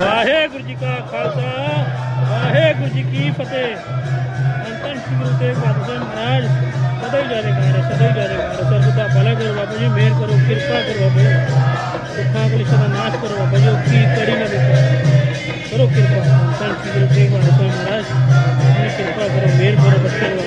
ਵਾਹਿਗੁਰੂ ਜੀ ਕਾ ਖਾਲਸਾ, ਵਾਹਿਗੁਰੂ ਜੀ ਕੀ ਫਤਿਹ। ਅੰਤਨ ਸ੍ਰੀ ਗੁਰੂ ਤੇਗ ਬਹਾਦਰ ਸਾਹਿਬ ਮਹਾਰਾਜ, ਸਦਾ ਹੀ ਜਾਦੇ ਕਰ ਸਦਾ ਹੀ ਜਾਦੇ ਕਰ ਸਰਬ ਦਾ ਭਲਾ ਕਰੋ ਬਾਬਾ ਜੀ, ਮਿਹਰ ਕਰੋ, ਕਿਰਪਾ ਕਰੋ ਬਾਬਾ ਜੀ। ਦੁੱਖਾਂ ਕਲੇਸ਼ਾਂ ਦਾ ਨਾਸ਼ ਕਰੋ ਬਾਬਾ ਜੀ ਕੀ ਕਰੀ ਨਾ ਦੇਖੋ। ਕਰੋ ਕਿਰਪਾ। ਅੰਤਨ ਸ੍ਰੀ ਗੁਰੂ ਤੇਗ ਬਹਾਦਰ ਸਾਹਿਬ ਮਹਾਰਾਜ ਕਿਰਪਾ ਕਰੋ, ਮਿਹਰ ਕਰੋ ਬੱਚੇ ਨੂੰ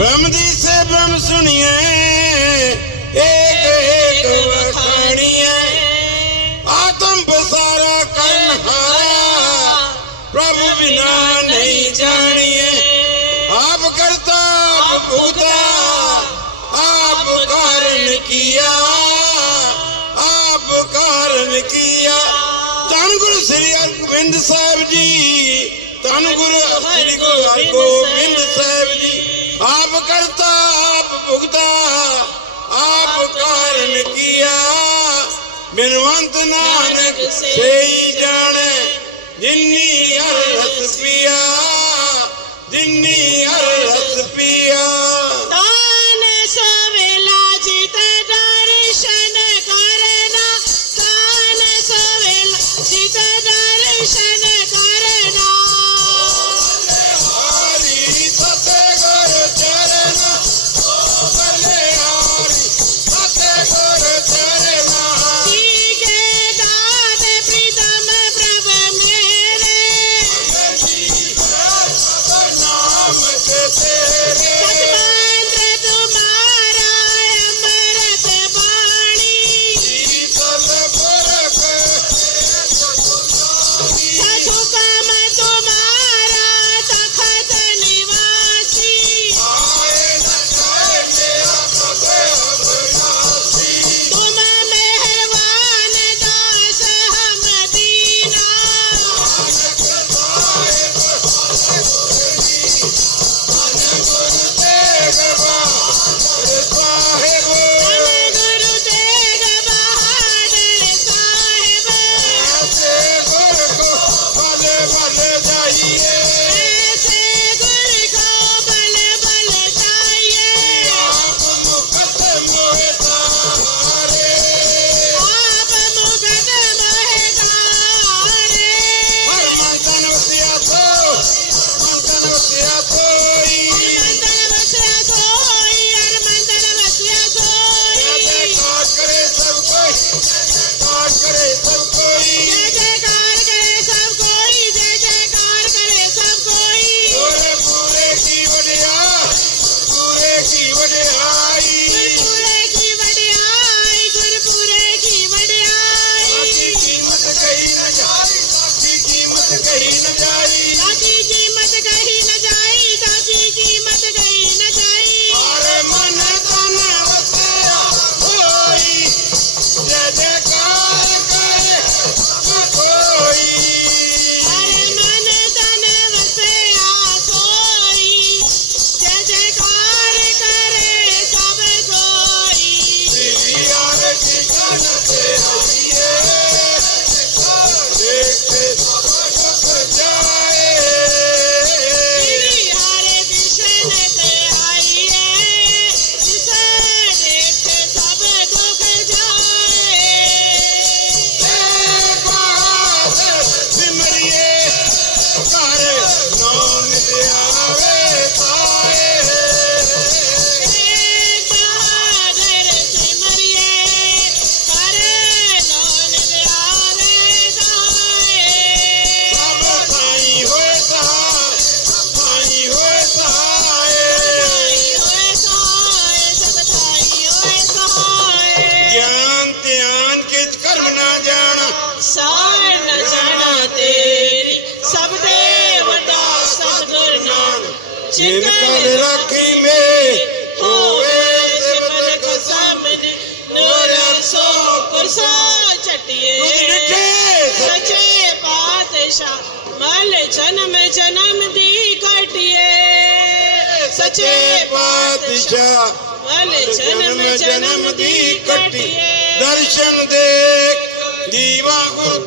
ब्रह्म जी से ब्रह्म सुनिए, एक एक वखाणिए। आत्म बसारा करनहारा प्रभु बिना नहीं जानिए। आप करता, आप आप कारण किया, आप कारण किया। धन गुरु श्री अरविंद साहब जी धन गुरु श्री ਆਪ ਕਰਤਾ, ਆਪ ਭੁਗਤਾ, ਆਪ ਕਾਰਨ ਕੀਆ। ਬਿਨਵੰਤ ਨਾਨਕ ਸਹੀ ਜਾਣੇ, ਜਿੰਨੀ ਹਰ ਰਸ ਪੀਆ, ਜਿਨੀ ਹਰ ਰਸ ਪੀਆ। जन्म जन्म दी कटिए। सचे पातशाह। जन्म जन्म दी कटिए। दर्शन देख दीवा गुरु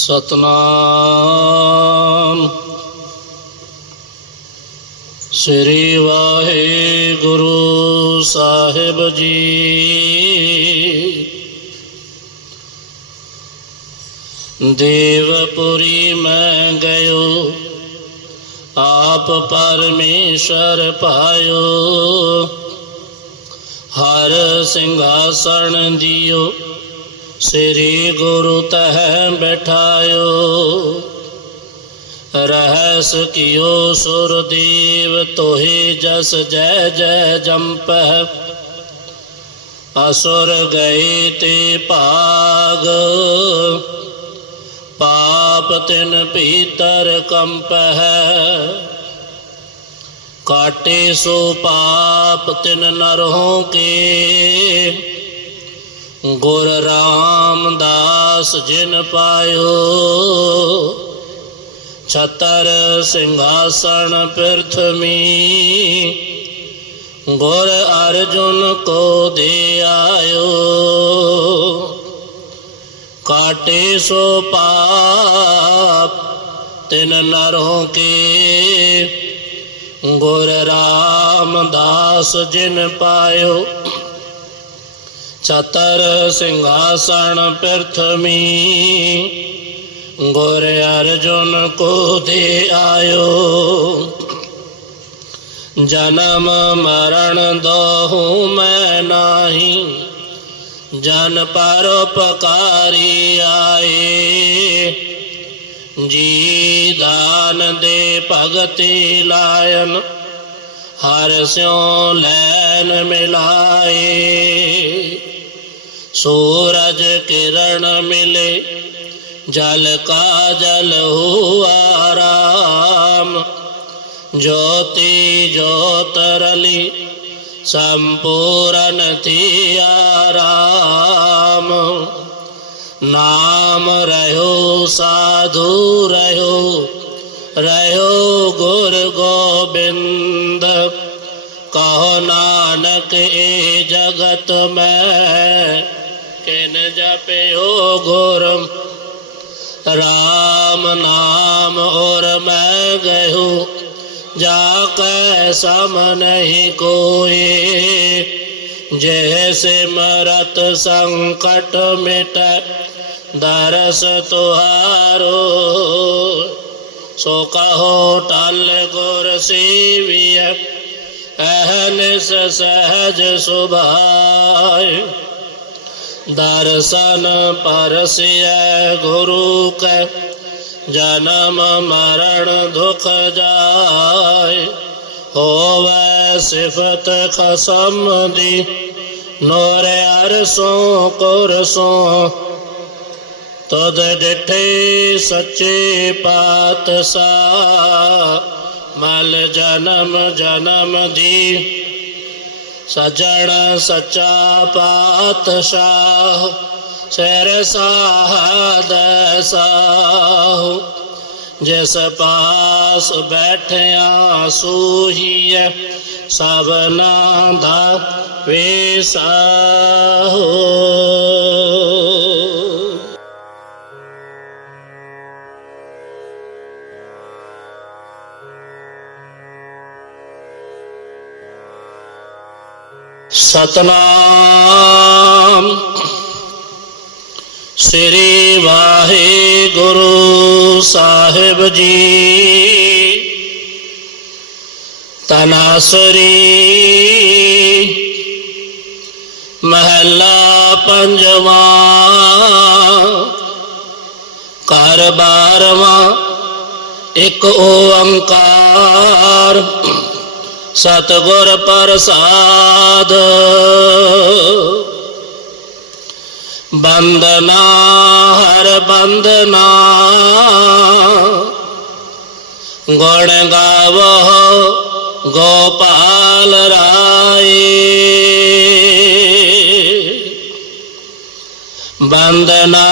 ਸਤਨਾਮ ਸ੍ਰੀ ਵਾਹਿਗੁਰੂ ਸਾਹਿਬ ਜੀ ਦੇਵਪੁਰੀ ਮੈਂ ਗਇਓ ਆਪ ਪਰਮੇਸ਼ਰ ਪਾਇਓ ਹਰ ਸਿੰਘਾਸਣ ਦਿਓ ਸ੍ਰੀ ਗੁਰੂ ਤਹ ਬੈਠਾਇਓ ਰਹਿਸ ਕਿਓ ਸੁਰ ਦੇਵ ਤੋਹਿ ਜਸ ਜੈ ਜੈ ਜੰਪਹਿ ਅਸੁਰ ਗਏ ਤੇ ਭਾਗ ਪਾਪ ਤਿਨ ਭੀਤਰ ਕੰਪਹਿ ਕਾਟੇ ਸੋ ਪਾਪ ਤਿਨ ਨਰਹੋਂ ਕੇ ਗੁਰ ਰਾਮਦਾਸ ਜਿਨ ਪਾਇਓ, ਛਤਰ ਸਿੰਘਾਸਣ ਪ੍ਰਥਮੀ। ਗੁਰ ਅਰਜੁਨ ਕੋ ਦੇ ਆਇਓ, ਕਾਟੇ ਸੋ ਪਾਪ ਤਿਨ ਨਰੋਂ ਕੇ। ਗੁਰ ਰਾਮਦਾਸ ਜਿਨ ਪਾਇਓ चतर सिंहासन पृथ्वी गोरे अर्जुन को दे आयो। जन्म मरण दहू मैं नाही। जन परोपकारी आए। जी दान दे भगति लायन, हर स्यो लैन मिलाए। सूरज किरण मिले, जल का जल हुआ राम। ज्योति ज्योतरली संपूर्ण थी राम। नाम रहो, साधु रहो रहो गुर गोविंद। कहो नानक, ए जगत में न जपे हो घोरम। राम नाम और मैं गहू जा सम नहीं कोई। जैसे मरत संकट मिट, दरस तुहारो। सो कहो, टल गुर सेविय सहज सुभा दर्शन परसिय गुरु के। जन्म मरण दुख जाय। होवे सिफत खसम दी। नोरे अरसों कुरसों। तुद डिठे सच्चे सा मल जन्म जन्म दी। सजण सचा पात शाह सरसाहद साह जिस पास बैठया सूही सब नाधा वे सा सतनाम। श्री वाहे गुरु साहेब जी। तनासरी महला पंजवा कार बारवा एक ओंकार। ਸਤਗੁਰ ਪ੍ਰਸਾਦ ਬੰਦਨਾ ਹਰ ਬੰਦਨਾ। ਗੁਣ ਗਾਵੋ ਗੋਪਾਲ ਰਾਏ। ਬੰਦਨਾ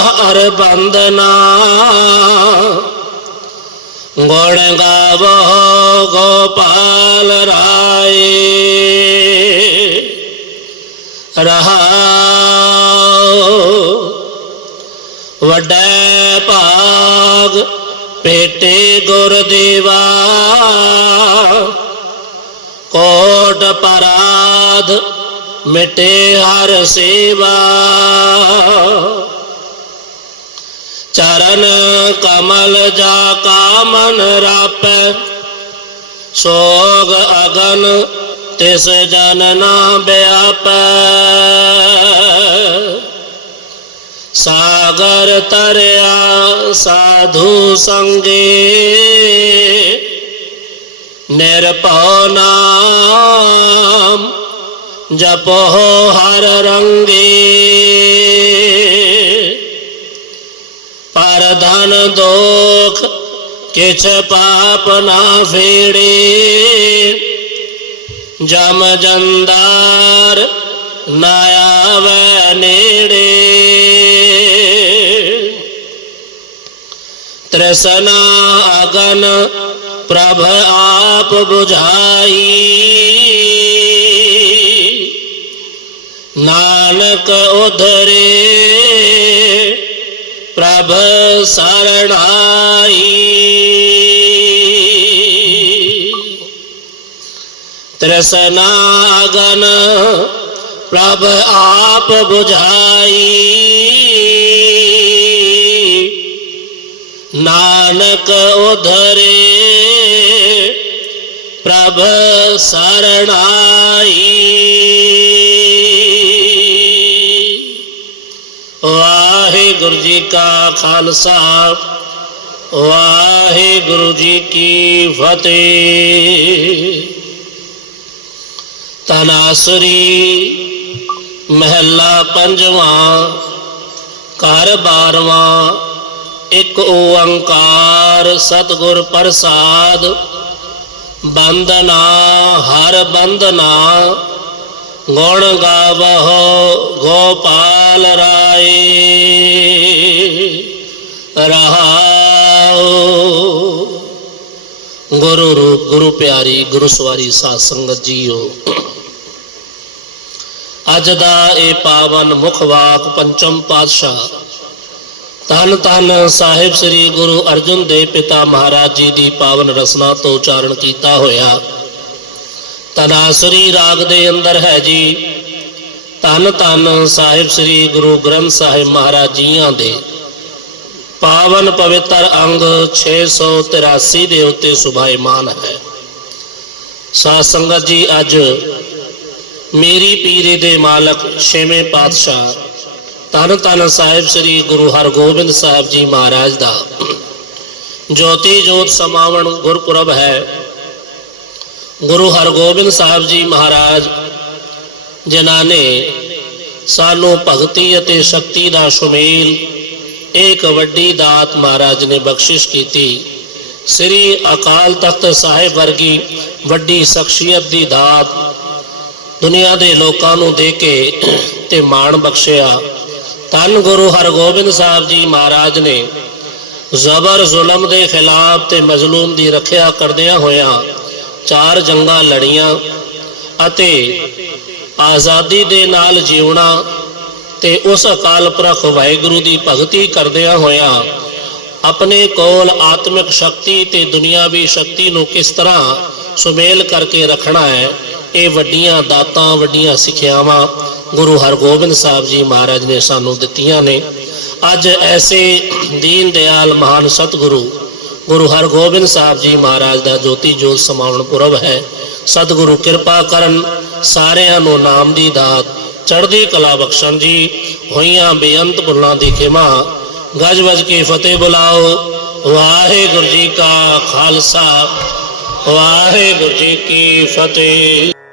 ਹਰ ਬੰਦਨਾ। ਗੁਣ ਗਾਵੋ ਗੋਪਾਲ ਰਾਏ। ਰਹਾਉ ਵੱਡਾ ਭਾਗ ਭੇਟੇ ਗੁਰ ਦੇਵਾ ਕੋਟ ਪਰਾਧ ਮਿਟੇ ਹਰ ਸੇਵਾ। चरण कमल जा कामन राप। सोग अगन तिस जन ना व्याप सागर तरया साधु संगे। निरपना जप जपो हर रंगे। धन दोख कि पाप ना फेड़ी जम जंदार नया नेड़ी। त्रसना अगन प्रभ आप बुझाई। नानक उधरे। प्रभ शरणाई। त्रसनागन प्रभ आप बुझाई। नानक उधरे प्रभ शरणाई। ਜੀ ਕਾ ਖਾਲਸਾ, ਵਾਹਿਗੁਰੂ ਜੀ ਕੀ ਫਤਿਹ। ਤਨਾਸਰੀ ਮਹਿਲਾ ਪੰਜਵਾਂ, ਘਰ ਬਾਰਵਾਂ, ਇੱਕ ਓੰਕਾਰ ਸਤਿਗੁਰ ਪ੍ਰਸਾਦ। ਬੰਦਨਾ, ਹਰ ਬੰਦਨਾ, ਗੁਣ ਗਾਵਹੁ ਗੋਪਾਲ ਰਾਏ। ਰਹਾਉ ਗੁਰੂ ਰੂਪ, ਗੁਰੂ ਪਿਆਰੀ, ਗੁਰੂ ਸਵਾਰੀ ਸਾਧ ਸੰਗਤ ਜੀਓ। ਅੱਜ ਦਾ ਇਹ ਪਾਵਨ ਮੁਖ ਵਾਕ ਪੰਚਮ ਪਾਤਸ਼ਾਹ ਧੰਨ ਧੰਨ ਸਾਹਿਬ ਸ੍ਰੀ ਗੁਰੂ ਅਰਜਨ ਦੇਵ ਪਿਤਾ ਮਹਾਰਾਜ ਜੀ ਦੀ ਪਾਵਨ ਰਸਨਾ ਤੋਂ ਉਚਾਰਨ ਕੀਤਾ ਹੋਇਆ। ਤਨਾਸਰੀ ਰਾਗ ਦੇ ਅੰਦਰ ਹੈ ਜੀ, ਧੰਨ ਧੰਨ ਸਾਹਿਬ ਸ੍ਰੀ ਗੁਰੂ ਗ੍ਰੰਥ ਸਾਹਿਬ ਮਹਾਰਾਜ ਜੀਆਂ ਦੇ। ਪਾਵਨ ਪਵਿੱਤਰ ਅੰਗ 683 ਦੇ ਉੱਤੇ ਸੁਭਾਇਮਾਨ ਹੈ। ਸਾਧ ਸੰਗਤ ਜੀ, ਅੱਜ ਮੇਰੀ ਪੀਰੇ ਦੇ ਮਾਲਕ ਛੇਵੇਂ ਪਾਤਸ਼ਾਹ ਧੰਨ ਧੰਨ ਸਾਹਿਬ ਸ੍ਰੀ ਗੁਰੂ ਹਰਗੋਬਿੰਦ ਸਾਹਿਬ ਜੀ ਮਹਾਰਾਜ ਦਾ ਜੋਤੀ ਜੋਤ ਸਮਾਵਣ ਗੁਰਪੁਰਬ ਹੈ। ਗੁਰੂ ਹਰਗੋਬਿੰਦ ਸਾਹਿਬ ਜੀ ਮਹਾਰਾਜ, ਜਿਨ੍ਹਾਂ ਨੇ ਸਾਨੂੰ ਭਗਤੀ ਅਤੇ ਸ਼ਕਤੀ ਦਾ ਸੁਮੇਲ ਇੱਕ ਵੱਡੀ ਦਾਤ ਮਹਾਰਾਜ ਨੇ ਬਖਸ਼ਿਸ਼ ਕੀਤੀ ਸ੍ਰੀ ਅਕਾਲ ਤਖਤ ਸਾਹਿਬ ਵਰਗੀ ਵੱਡੀ ਸ਼ਖਸੀਅਤ ਦੀ ਦਾਤ ਦੁਨੀਆ ਦੇ ਲੋਕਾਂ ਨੂੰ ਦੇ ਕੇ ਤੇ ਮਾਣ ਬਖਸ਼ਿਆ ਧੰਨ ਗੁਰੂ ਹਰਗੋਬਿੰਦ ਸਾਹਿਬ ਜੀ ਮਹਾਰਾਜ ਨੇ ਜ਼ਬਰ ਜ਼ੁਲਮ ਦੇ ਖਿਲਾਫ ਤੇ ਮਜ਼ਲੂਮ ਦੀ ਰੱਖਿਆ ਕਰਦਿਆਂ ਹੋਇਆਂ ਚਾਰ ਜੰਗਾਂ ਲੜੀਆਂ ਅਤੇ ਆਜ਼ਾਦੀ ਦੇ ਨਾਲ ਜਿਉਣਾ ਤੇ ਉਸ ਅਕਾਲ ਪੁਰਖ ਵਾਹਿਗੁਰੂ ਦੀ ਭਗਤੀ ਕਰਦਿਆਂ ਹੋਇਆਂ ਆਪਣੇ ਕੋਲ ਆਤਮਿਕ ਸ਼ਕਤੀ ਤੇ ਦੁਨਿਆਵੀ ਸ਼ਕਤੀ ਨੂੰ ਕਿਸ ਤਰ੍ਹਾਂ ਸੁਮੇਲ ਕਰਕੇ ਰੱਖਣਾ ਹੈ, ਇਹ ਵੱਡੀਆਂ ਦਾਤਾਂ, ਵੱਡੀਆਂ ਸਿੱਖਿਆਵਾਂ ਗੁਰੂ ਹਰਗੋਬਿੰਦ ਸਾਹਿਬ ਜੀ ਮਹਾਰਾਜ ਨੇ ਸਾਨੂੰ ਦਿੱਤੀਆਂ ਨੇ। ਅੱਜ ਐਸੇ ਦੀਨ ਦਿਆਲ ਮਹਾਨ ਸਤਿਗੁਰੂ ਗੁਰੂ ਹਰਗੋਬਿੰਦ ਸਾਹਿਬ ਜੀ ਮਹਾਰਾਜ ਦਾ ਜੋਤੀ ਜੋਤ ਸਮਾਵਣ ਪੁਰਬ ਹੈ। ਸਤਿਗੁਰੂ ਕਿਰਪਾ ਕਰਨ ਸਾਰਿਆਂ ਨੂੰ ਨਾਮ ਦੀ ਦਾਤ ਚੜ੍ਹਦੀ ਕਲਾ ਬਖਸ਼ਣ ਜੀ, ਹੋਈਆਂ ਬੇਅੰਤ ਭੁੱਲਾਂ ਦੀ ਖਿਮਾ। ਗੱਜ ਵੱਜ ਕੇ ਫਤਿਹ ਬੁਲਾਓ। ਵਾਹਿਗੁਰੂ ਜੀ ਕਾ ਖਾਲਸਾ। ਵਾਹਿਗੁਰੂ ਜੀ ਕੀ ਫਤਿਹ।